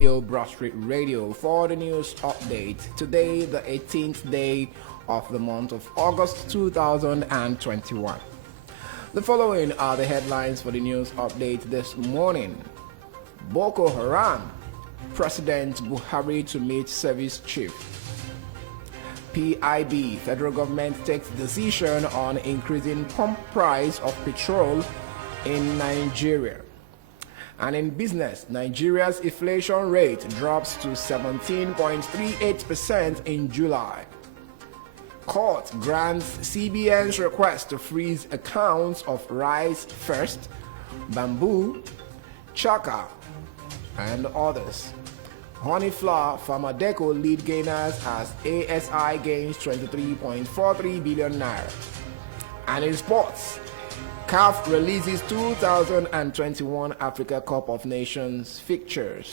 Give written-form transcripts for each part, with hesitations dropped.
Broadstreet Radio for the news update. Today, the 18th day of the month of August 2021. The following are the headlines for the news update this morning. Boko Haram, President Buhari to meet service chief. PIB, federal government takes decision on increasing pump price of petrol in Nigeria. And in business, Nigeria's inflation rate drops to 17.38% in July. Court grants CBN's request to freeze accounts of Rice First, Bamboo, Chaka, and others. Honey flour, Farmadeco lead gainers as ASI gains 23.43 billion naira. And in sports, CAF releases 2021 Africa Cup of Nations fixtures.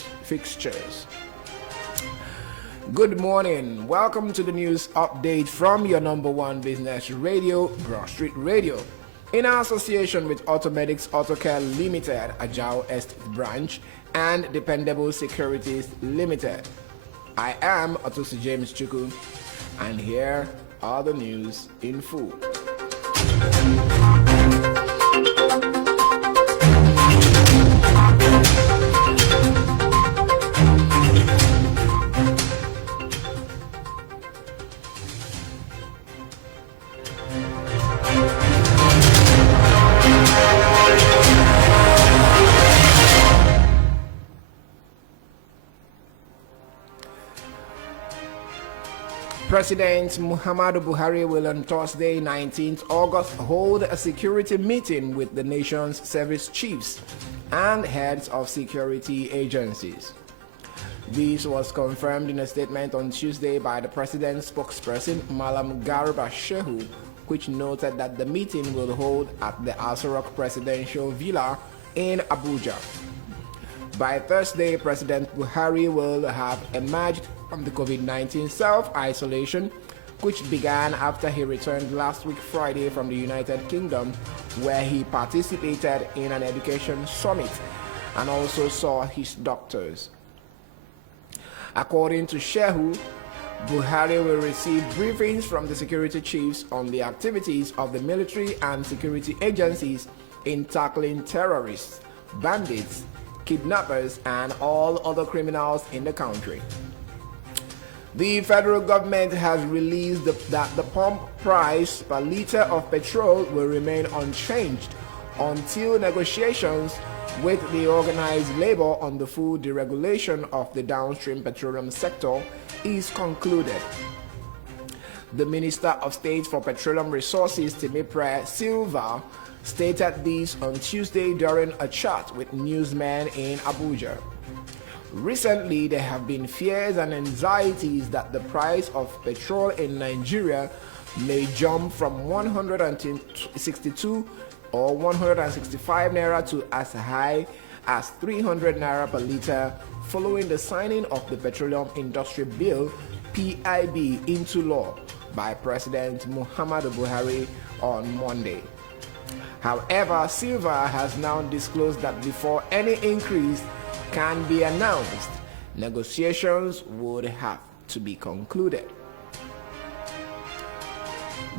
Good morning. Welcome to the news update from your number one business radio, Broadstreet Radio. In association with Automedics Autocare Limited, Ajao Est Branch, and Dependable Securities Limited. I am Atusi James Chuku, and here are the news in full. President Muhammadu Buhari will on Thursday, 19th August, hold a security meeting with the nation's service chiefs and heads of security agencies. This was confirmed in a statement on Tuesday by the president's spokesperson, Malam Garba Shehu, which noted that the meeting will hold at the Asorok Presidential Villa in Abuja. By Thursday, President Buhari will have emerged from the COVID-19 self-isolation, which began after he returned last week Friday from the United Kingdom, where he participated in an education summit and also saw his doctors. According to Shehu, Buhari will receive briefings from the security chiefs on the activities of the military and security agencies in tackling terrorists, bandits, kidnappers, and all other criminals in the country. The federal government has released that the pump price per liter of petrol will remain unchanged until negotiations with the organized labor on the full deregulation of the downstream petroleum sector is concluded. The Minister of State for Petroleum Resources, Temipre Silva, stated this on Tuesday during a chat with newsmen in Abuja. Recently, there have been fears and anxieties that the price of petrol in Nigeria may jump from 162 or 165 naira to as high as 300 naira per liter following the signing of the Petroleum Industry Bill (PIB) into law by President Muhammadu Buhari on Monday. However, Silva has now disclosed that before any increase can be announced, negotiations would have to be concluded.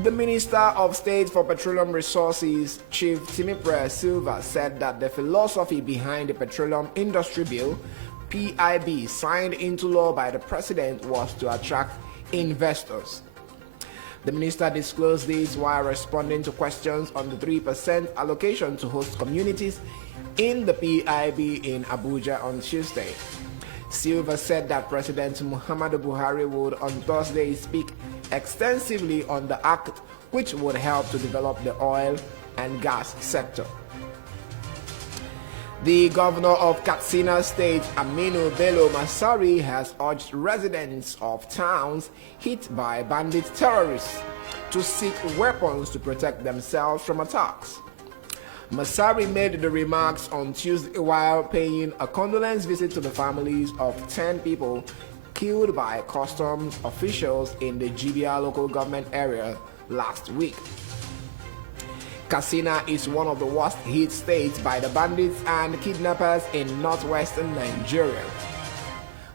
The Minister of State for Petroleum Resources, Chief Temipre Silva, said that the philosophy behind the Petroleum Industry Bill, PIB, signed into law by the President was to attract investors. The minister disclosed this while responding to questions on the 3% allocation to host communities in the PIB in Abuja on Tuesday. Silva said that President Muhammadu Buhari would on Thursday speak extensively on the act, which would help to develop the oil and gas sector. The governor of Katsina State, Aminu Bello Masari, has urged residents of towns hit by bandit terrorists to seek weapons to protect themselves from attacks. Masari made the remarks on Tuesday while paying a condolence visit to the families of 10 people killed by customs officials in the Jibia local government area last week. Katsina is one of the worst hit states by the bandits and kidnappers in northwestern Nigeria.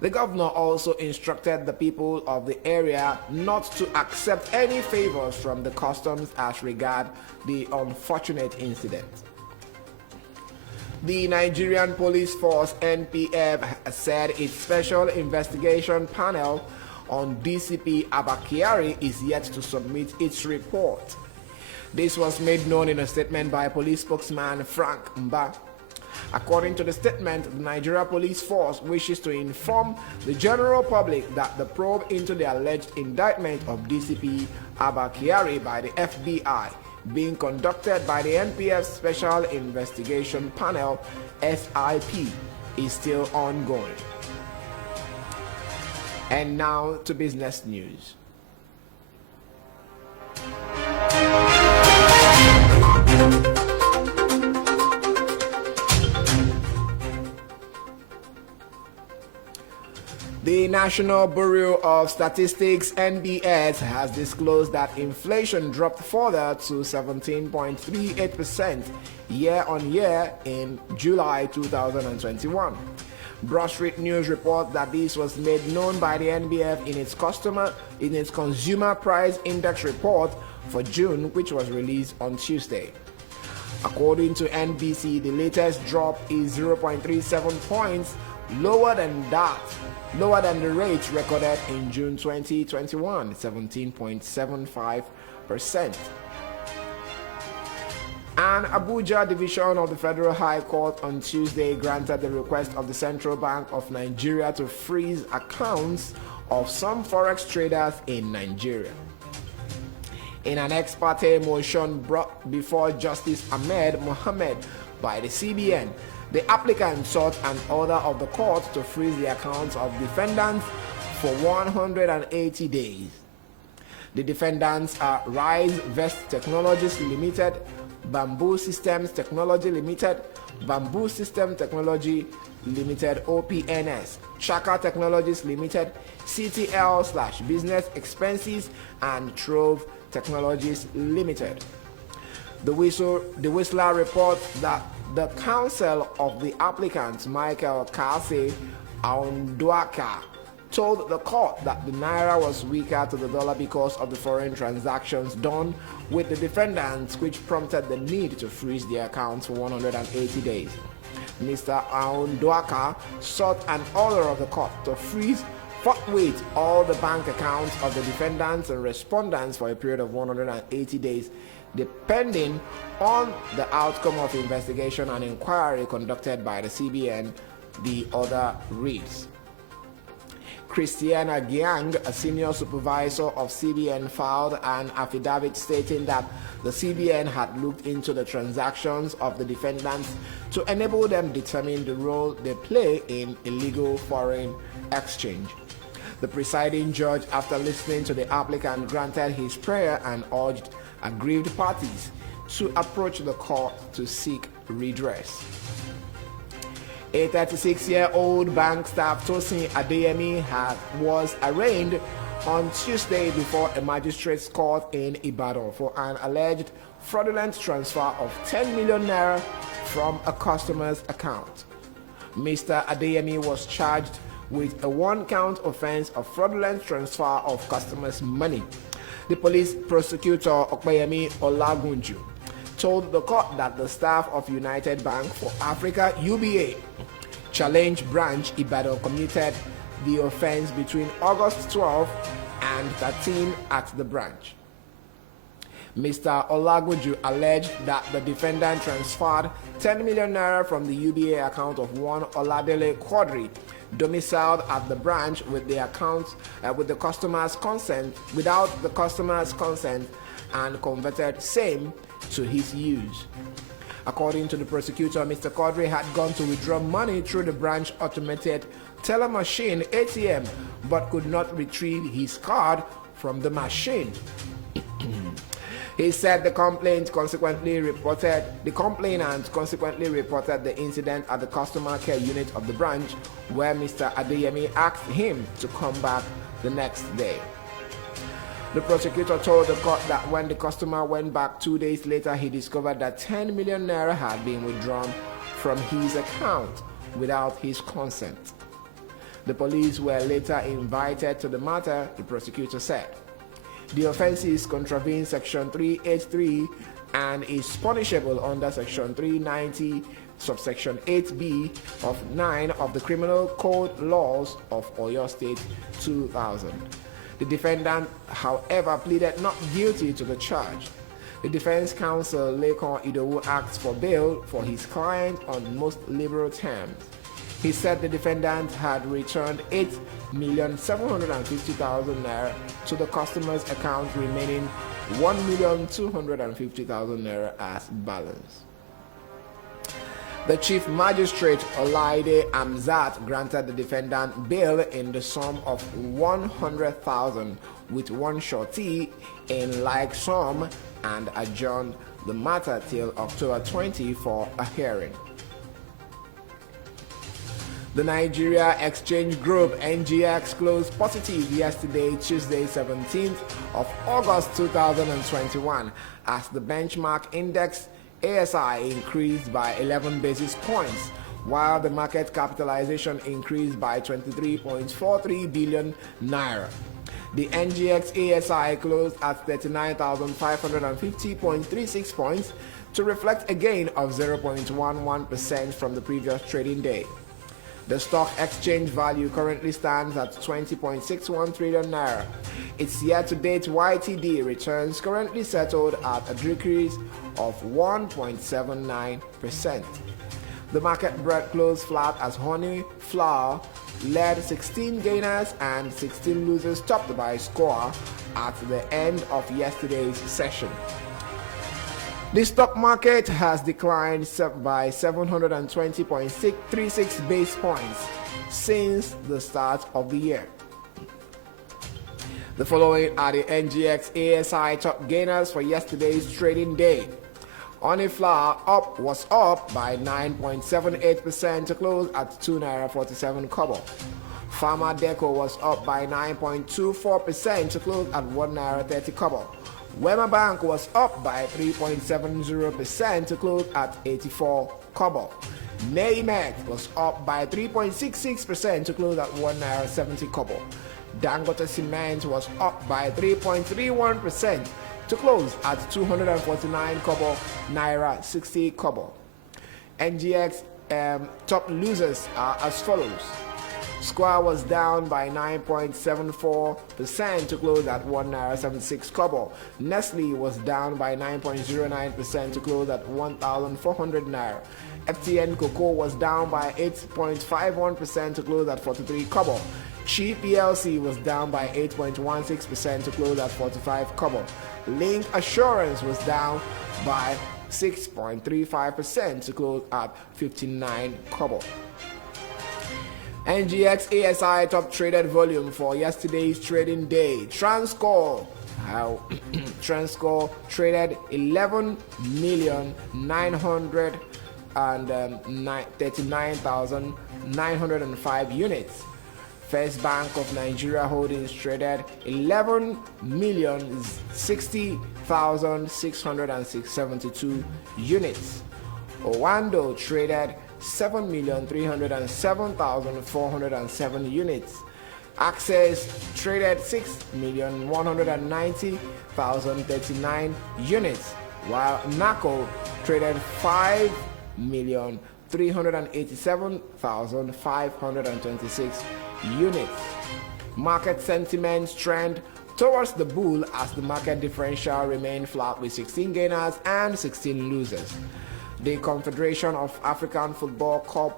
The governor also instructed the people of the area not to accept any favors from the customs as regard the unfortunate incident. The Nigerian Police Force (NPF) said its special investigation panel on DCP Abakiari is yet to submit its report. This was made known in a statement by police spokesman Frank Mba. According to the statement, the Nigeria Police Force wishes to inform the general public that the probe into the alleged indictment of DCP Abakiari by the FBI being conducted by the NPF Special Investigation Panel (SIP) is still ongoing. And now to business news. The National Bureau of Statistics (NBS) has disclosed that inflation dropped further to 17.38% year-on-year in July 2021. Broadstreet News reports that this was made known by the NBF in its Consumer Price Index report for June, which was released on Tuesday. According to NBC, the latest drop is 0.37 points lower than the rate recorded in June 2021, 17.75%. An Abuja division of the Federal High Court on Tuesday granted the request of the Central Bank of Nigeria to freeze accounts of some forex traders in Nigeria. In an ex parte motion brought before Justice Ahmed Mohammed by the CBN, the applicant sought an order of the court to freeze the accounts of defendants for 180 days. The defendants are Rise Vest Technologies Limited, Bamboo Systems Technology Limited, Bamboo System Technology Limited (OPNS), Chaka Technologies Limited, CTL/Business Expenses, and Trove Technologies Limited. The Whistler reports that the counsel of the applicants, Michael Kase Aunduaka, told the court that the naira was weaker to the dollar because of the foreign transactions done with the defendants, which prompted the need to freeze their accounts for 180 days. Mr. Aunduaka sought an order of the court to freeze forthwith all the bank accounts of the defendants and respondents for a period of 180 days, depending on the outcome of the investigation and inquiry conducted by the CBN, the order reads. Christiana Giang, a senior supervisor of CBN, filed an affidavit stating that the CBN had looked into the transactions of the defendants to enable them determine the role they play in illegal foreign exchange. The presiding judge, after listening to the applicant, granted his prayer and urged aggrieved parties to approach the court to seek redress. A 36-year-old bank staff, Tosin Adeyemi, was arraigned on Tuesday before a magistrate's court in Ibadan for an alleged fraudulent transfer of 10 million naira from a customer's account. Mr. Adeyemi was charged with a one-count offense of fraudulent transfer of customers' money. The police prosecutor, Okpeyemi Olagunju, told the court that the staff of United Bank for Africa (UBA) Challenge Branch Ibadan committed the offense between August 12 and 13 at the branch. Mr. Olagunju alleged that the defendant transferred 10 million naira from the UBA account of one Oladele Quadri, domiciled at the branch with the customer's consent, without the customer's consent, and converted same to his use. According to the prosecutor, Mr. Quadri had gone to withdraw money through the branch automated teller machine (ATM), but could not retrieve his card from the machine. He said the complainant consequently reported the incident at the customer care unit of the branch, where Mr. Adeyemi asked him to come back the next day. The prosecutor told the court that when the customer went back 2 days later, he discovered that 10 million naira had been withdrawn from his account without his consent. The police were later invited to the matter, the prosecutor said. The offences contravene Section 383 and is punishable under Section 390, subsection 8b of 9 of the Criminal Code Laws of Oyo State 2000. The defendant, however, pleaded not guilty to the charge. The defense counsel, Lekon Idowu, asked for bail for his client on most liberal terms. He said the defendant had returned 8,750,000 naira to the customer's account, remaining 1,250,000 naira as balance. The Chief Magistrate Olaide Amzat granted the defendant bail in the sum of 100,000 with one surety in like sum and adjourned the matter till October 20 for a hearing. The Nigeria Exchange Group (NGX) closed positive yesterday, Tuesday, 17th of August 2021, as the benchmark index ASI increased by 11 basis points, while the market capitalization increased by 23.43 billion naira. The NGX ASI closed at 39,550.36 points to reflect a gain of 0.11% from the previous trading day. The stock exchange value currently stands at 20.61 trillion naira. Its year-to-date YTD returns currently settled at a decrease of 1.79%. The market closed flat as honey flour led 16 gainers and 16 losers, topped by score at the end of yesterday's session. The stock market has declined by 720.36 base points since the start of the year. The following are the NGX ASI top gainers for yesterday's trading day. Honey flour was up by 9.78% to close at 2 naira 47 kobo. Pharma Deco was up by 9.24% to close at 1 naira 30 kobo. Wema Bank was up by 3.70% to close at 84 kobo. Neymet was up by 3.66% to close at 1 naira 70 kobo. Dangote Cement was up by 3.31% to close at 249 kobo naira 60 kobo. NGX top losers are as follows. Square was down by 9.74% to close at 1 naira 76 kobo. Nestle was down by 9.09% to close at 1,400 naira. FTN Cocoa was down by 8.51% to close at 43 kobo. Chi PLC was down by 8.16% to close at 45 kobo. Link Assurance was down by 6.35% to close at 59 kobo. NGX ASI top traded volume for yesterday's trading day. Transcore traded 11,939,905 units. First Bank of Nigeria Holdings traded 11,060,672 units. Owando traded 7,307,407 units. Access traded 6,190,039 units, while NACO traded 5,387,526 units. Market sentiments trend towards the bull as the market differential remained flat with 16 gainers and 16 losers. The Confederation of African Football CAF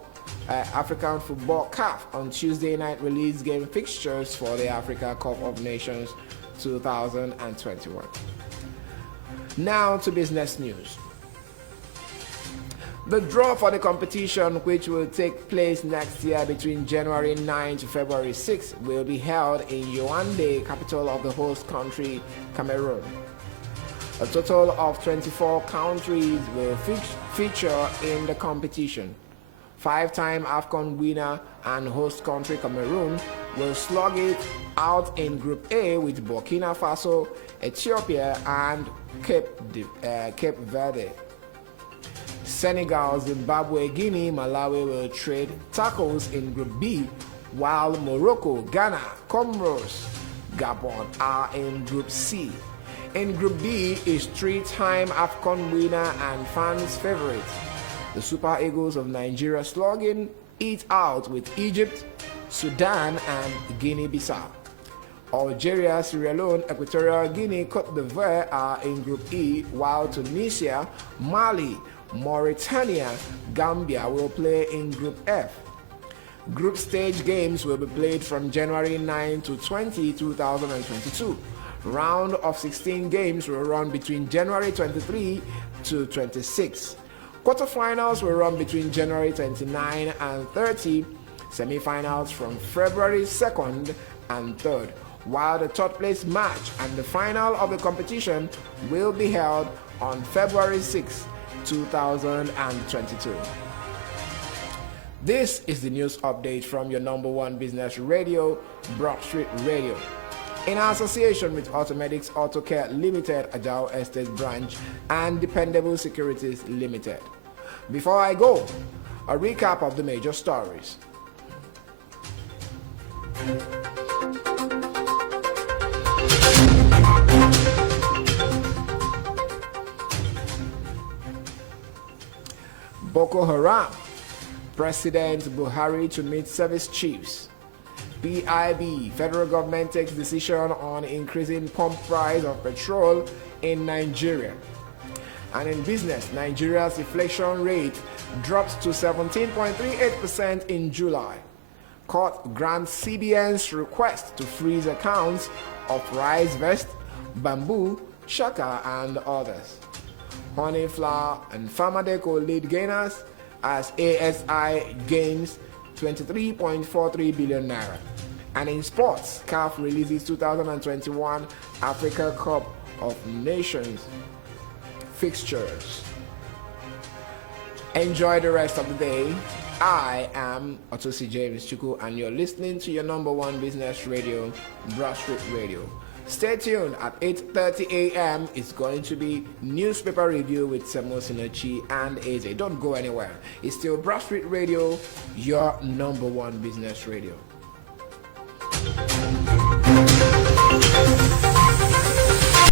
on Tuesday night released game fixtures for the Africa Cup of Nations 2021. Now to business news. The draw for the competition, which will take place next year between January 9 to February 6, will be held in Yaoundé, capital of the host country, Cameroon. A total of 24 countries will feature in the competition. Five-time AFCON winner and host country Cameroon will slug it out in Group A with Burkina Faso, Ethiopia, and Cape Verde. Senegal, Zimbabwe, Guinea, Malawi will trade tackles in Group B, while Morocco, Ghana, Comoros, Gabon are in Group C. In Group B is three-time AFCON winner and fans' favorite, the Super Eagles of Nigeria, slogging it out with Egypt, Sudan, and Guinea-Bissau. Algeria, Sierra Leone, Equatorial Guinea, Cote d'Ivoire are in Group E, while Tunisia, Mali, Mauritania, Gambia will play in Group F. Group stage games will be played from January 9 to 20, 2022. Round of 16 games will run between January 23 to 26. Quarterfinals will run between January 29 and 30. Semifinals from February 2nd and 3rd, while the third place match and the final of the competition will be held on February 6, 2022. This is the news update from your number one business radio, Broadstreet Radio, in association with Automedics Autocare Limited, Ajao Estate Branch, and Dependable Securities Limited. Before I go, a recap of the major stories. Boko Haram, President Buhari to meet service chiefs. PIB, federal government takes decision on increasing pump price of petrol in Nigeria. And in business, Nigeria's inflation rate drops to 17.38% in July. Court grants CBN's request to freeze accounts of Rice Vest, Bamboo, Shaka, and others. Honey, flour, and Pharmadeco lead gainers as ASI gains 23.43 billion naira. And in sports, CAF releases 2021 Africa Cup of Nations fixtures. Enjoy the rest of the day. I am Otosi James Chuku, and you're listening to your number one business radio, Broadstreet Radio. Stay tuned. At 8:30 a.m. it's going to be newspaper review with Samuel Sinachi and AJ. Don't go anywhere. It's still Broadstreet Radio, your number one business radio.